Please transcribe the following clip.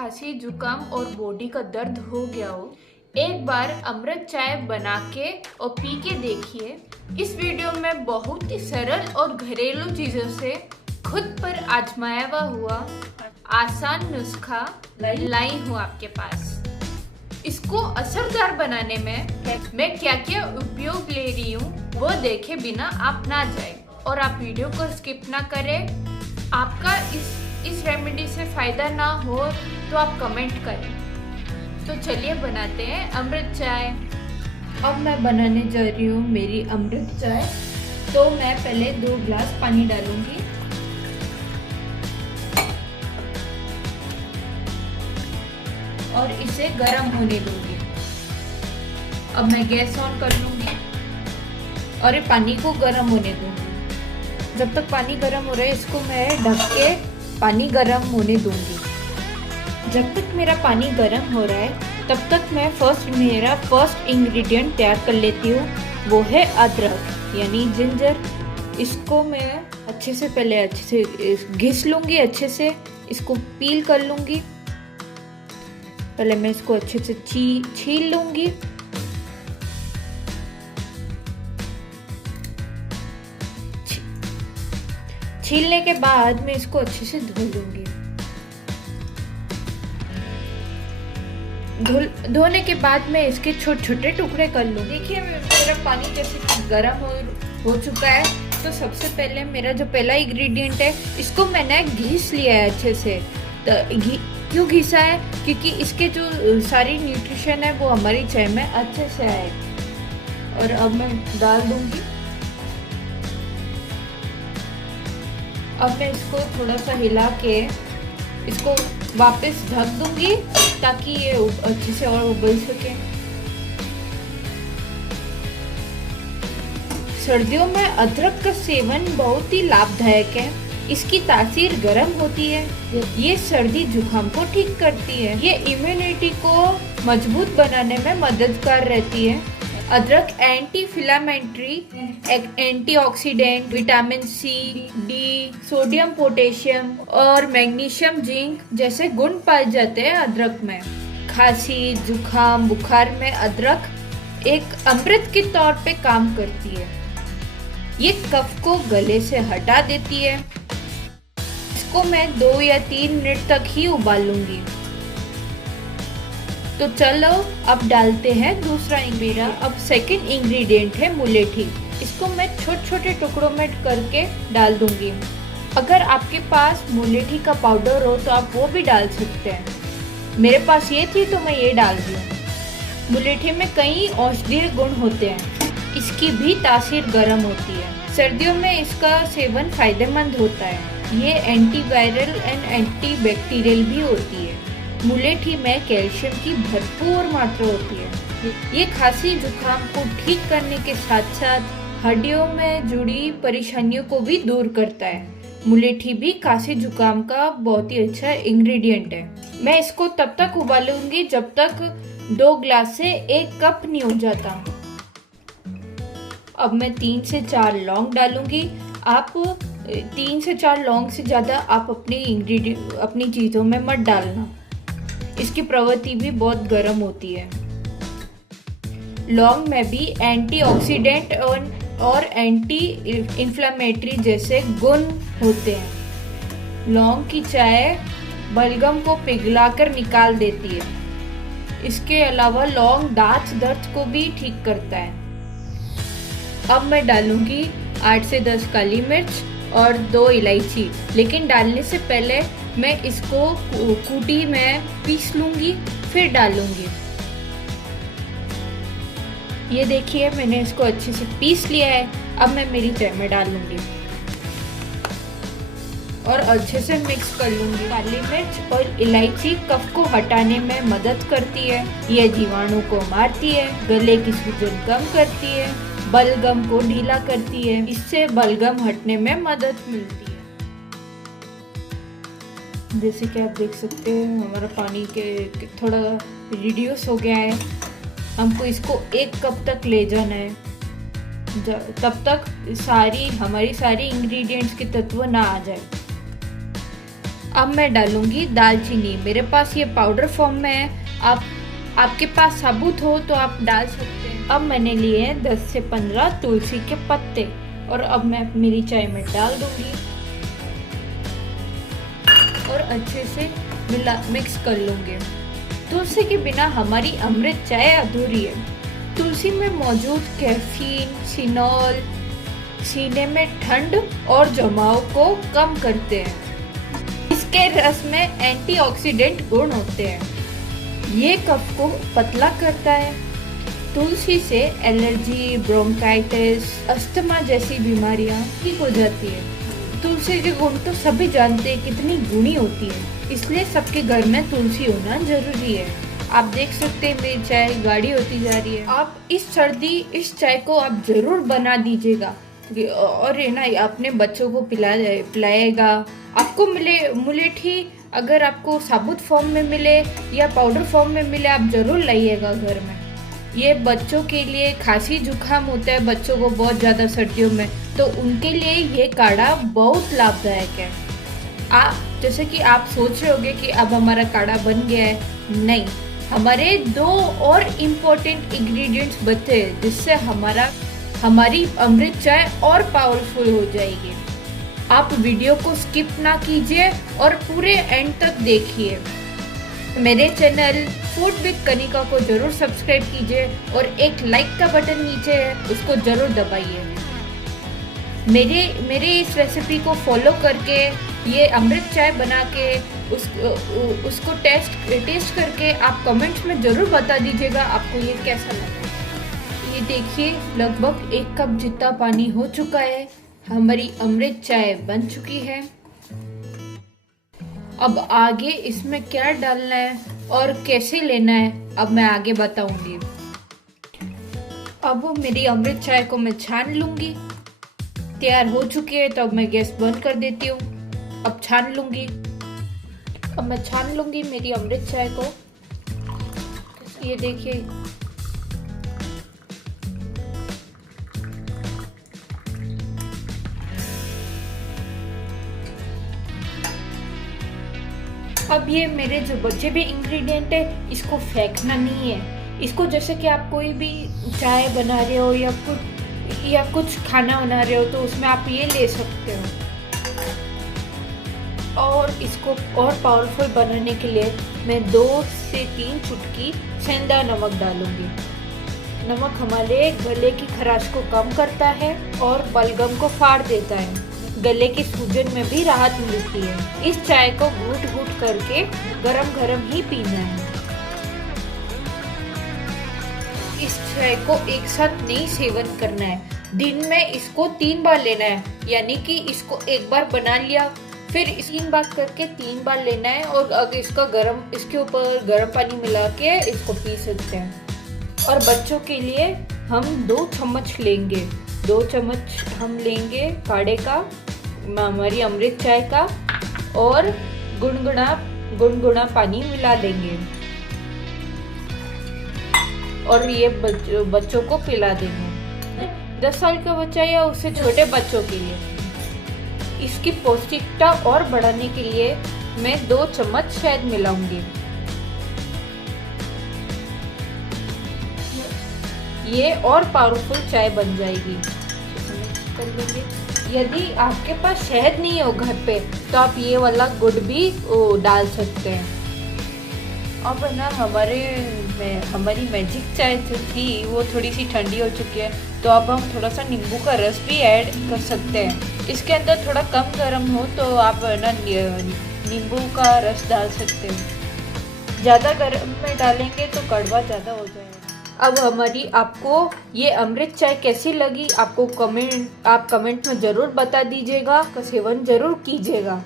खांसी जुकाम और बॉडी का दर्द हो गया हो, एक बार अमृत चाय बना के और पी के देखिए। इस वीडियो में बहुत ही सरल और घरेलू चीजों से खुद पर आजमाया हुआ आसान नुस्खा लाई हूँ आपके पास। इसको असरदार बनाने में मैं क्या क्या उपयोग ले रही हूँ वो देखे बिना आप ना जाए और आप वीडियो को स्किप ना करें। आपका इस रेमेडी से फायदा ना हो तो आप कमेंट करें। तो चलिए बनाते हैं अमृत चाय। अब मैं बनाने जा रही हूँ मेरी अमृत चाय। तो मैं पहले 2 ग्लास पानी डालूंगी और इसे गर्म होने दूंगी। अब मैं गैस ऑन कर लूंगी और ये पानी को गर्म होने दूंगी। जब तक पानी गर्म हो रहा है इसको मैं ढक के पानी गर्म होने दूंगी। जब तक मेरा पानी गर्म हो रहा है तब तक मैं मेरा फर्स्ट इंग्रेडिएंट तैयार कर लेती हूँ, वो है अदरक यानी जिंजर। इसको मैं अच्छे से घिस लूंगी, अच्छे से इसको पील कर लूंगी। पहले मैं इसको अच्छे से छील लूंगी। छीलने के बाद मैं इसको अच्छे से धो लूंगी। धोने के बाद मैं इसके छोटे छोटे टुकड़े कर लूंगी। देखिए मेरा पानी जैसे गर्म हो चुका है। तो सबसे पहले मेरा जो पहला इंग्रेडिएंट है इसको मैंने घिस लिया है अच्छे से। तो क्यों घिसा है? क्योंकि इसके जो सारी न्यूट्रिशन है वो हमारी चाय में अच्छे से आए। और अब मैं डाल दूंगी। अब मैं इसको थोड़ा सा हिला के इसको वापस ढक दूंगी ताकि ये अच्छे से और उबल सके। सर्दियों में अदरक का सेवन बहुत ही लाभदायक है। इसकी तासीर गर्म होती है, ये सर्दी जुकाम को ठीक करती है, ये इम्यूनिटी को मजबूत बनाने में मददगार रहती है। अदरक anti inflammatory, antioxidant, vitamin C, D, sodium, potassium और मैग्नीशियम, जिंक जैसे गुण पाए जाते हैं अदरक में। खांसी जुकाम बुखार में अदरक एक अमृत के तौर पे काम करती है। ये कफ को गले से हटा देती है। इसको मैं 2 या 3 मिनट तक ही उबालूंगी। तो चलो अब डालते हैं दूसरा इंग्रेडिएंट। अब सेकंड इंग्रेडिएंट है मुलेठी। इसको मैं छोटे छोटे टुकड़ों में करके डाल दूंगी। अगर आपके पास मुलेठी का पाउडर हो तो आप वो भी डाल सकते हैं। मेरे पास ये थी तो मैं ये डाल दी। मुलेठी में कई औषधीय गुण होते हैं। इसकी भी तासीर गर्म होती है। सर्दियों में इसका सेवन फायदेमंद होता है। ये एंटीवायरल एंड एंटीबैक्टीरियल भी होती है। मुलेठी में कैल्शियम की भरपूर मात्रा होती है। ये खांसी जुकाम को ठीक करने के साथ साथ हड्डियों में जुड़ी परेशानियों को भी दूर करता है। मुलेठी भी खांसी जुकाम का बहुत ही अच्छा इंग्रेडिएंट है। मैं इसको तब तक उबालूंगी जब तक 2 ग्लास से 1 कप नहीं हो जाता। अब मैं 3 से 4 लौंग डालूंगी। आप 3 से 4 लौंग से ज्यादा आप अपनी चीजों में मत डालना। इसकी प्रवृत्ति भी बहुत गर्म होती है। लौंग में भी एंटीऑक्सीडेंट और एंटी इन्फ्लेमेटरी जैसे गुण होते हैं। लौंग की चाय बलगम को पिघलाकर निकाल देती है। इसके अलावा लौंग दांत दर्द को भी ठीक करता है। अब मैं डालूंगी 8 से 10 काली मिर्च और 2 इलायची। लेकिन डालने से पहले मैं इसको कूटी में पीस लूंगी फिर डालूंगी। ये देखिए मैंने इसको अच्छे से पीस लिया है। अब मैं मेरी चाय में डालूंगी और अच्छे से मिक्स कर लूंगी। काली मिर्च और इलायची कफ को हटाने में मदद करती है। ये जीवाणु को मारती है, गले की सूजन कम करती है, बलगम को ढीला करती है। इससे बलगम हटने में मदद मिलती है। जैसे कि आप देख सकते हैं हमारा पानी के थोड़ा रिड्यूस हो गया है। हमको इसको 1 कप तक ले जाना है। तब तक हमारी सारी इंग्रेडिएंट्स के तत्व ना आ जाए। अब मैं डालूंगी दालचीनी। मेरे पास ये पाउडर फॉर्म में है, आपके पास साबुत हो तो आप डाल सकते हैं। अब मैंने लिए हैं 10 से 15 तुलसी के पत्ते और अब मैं मेरी चाय में डाल दूंगी और अच्छे से मिक्स कर लूंगी। तुलसी के बिना हमारी अमृत चाय अधूरी है। तुलसी में मौजूद कैफीन, सिनोल सीने में ठंड और जमाव को कम करते हैं। इसके रस में एंटीऑक्सीडेंट गुण होते हैं। ये कफ को पतला करता है। तुलसी से एलर्जी, ब्रोंकाइटिस, अस्थमा जैसी बीमारियां ठीक हो जाती है। तुलसी के गुण तो सभी जानते हैं कितनी गुणी होती है, इसलिए सबके घर में तुलसी होना जरूरी है। आप देख सकते हैं मेरी चाय गाढ़ी होती जा रही है। आप इस सर्दी इस चाय को आप जरूर बना दीजिएगा और है ना अपने बच्चों को पिलाएगा। आपको मुलेठी अगर आपको साबुत फॉर्म में मिले या पाउडर फॉर्म में मिले, आप जरूर लाइएगा घर में। ये बच्चों के लिए खांसी जुकाम होता है बच्चों को बहुत ज़्यादा सर्दियों में, तो उनके लिए ये काढ़ा बहुत लाभदायक है। जैसे कि आप सोच रहे होंगे कि अब हमारा काढ़ा बन गया है, नहीं, हमारे 2 और इम्पोर्टेंट इंग्रेडिएंट्स बचे हैं जिससे हमारी अमृत चाय और पावरफुल हो जाएगी। आप वीडियो को स्किप ना कीजिए और पूरे एंड तक देखिए। मेरे चैनल फूड विद कनिका को जरूर सब्सक्राइब कीजिए और एक लाइक का बटन नीचे है उसको जरूर दबाइए। मेरे इस रेसिपी को फॉलो करके ये अमृत चाय बना के उसको टेस्ट करके आप कमेंट्स में जरूर बता दीजिएगा आपको ये कैसा लगा। ये देखिए लगभग 1 कप जितना पानी हो चुका है। हमारी अमृत चाय बन चुकी है। अब आगे इसमें क्या डालना है और कैसे लेना है अब मैं आगे बताऊंगी। अब मेरी अमृत चाय को मैं छान लूंगी। तैयार हो चुकी है तो अब मैं गैस बंद कर देती हूँ। अब छान लूंगी। अब मैं छान लूंगी मेरी अमृत चाय को। ये देखिए अब ये मेरे जो बचे भी इंग्रेडिएंट है इसको फेंकना नहीं है। इसको जैसे कि आप कोई भी चाय बना रहे हो या कुछ खाना बना रहे हो तो उसमें आप ये ले सकते हो। और इसको और पावरफुल बनाने के लिए मैं 2 से 3 चुटकी सेंधा नमक डालूंगी। नमक हमारे गले की खराश को कम करता है और बलगम को फाड़ देता है। गले की सूजन में भी राहत मिलती है। इस चाय को घूट-घूट करके गरम ही पीना है। इस चाय को एक साथ नहीं सेवन करना है। दिन में इसको 3 बार लेना है, यानी कि इसको एक बार बना लिया फिर 3 बार करके 3 बार लेना है और अगर इसके ऊपर गर्म पानी मिला के इसको पी सकते हैं। और बच्चों के लिए हम 2 चम्मच लेंगे। 2 चम्मच हम लेंगे काढ़े का, हमारी अमृत चाय का, और गुनगुना पानी मिला देंगे और ये बच्चों को पिला देंगे। 10 साल का बच्चा या उससे छोटे बच्चों के लिए। इसकी पौष्टिकता और बढ़ाने के लिए मैं 2 चम्मच शहद मिलाऊंगी। ये और पावरफुल चाय बन जाएगी। कर लेंगे। यदि आपके पास शहद नहीं हो घर पे तो आप ये वाला गुड़ भी डाल सकते हैं। अब ना हमारी मैजिक चाय थी वो थोड़ी सी ठंडी हो चुकी है, तो अब हम थोड़ा सा नींबू का रस भी ऐड कर सकते हैं। इसके अंदर थोड़ा कम गर्म हो तो आप ना नींबू का रस डाल सकते हैं। ज़्यादा गर्म में डालेंगे तो कड़वा ज़्यादा हो जाएगा। अब आपको ये अमृत चाय कैसी लगी आप कमेंट में ज़रूर बता दीजिएगा। का सेवन ज़रूर कीजिएगा।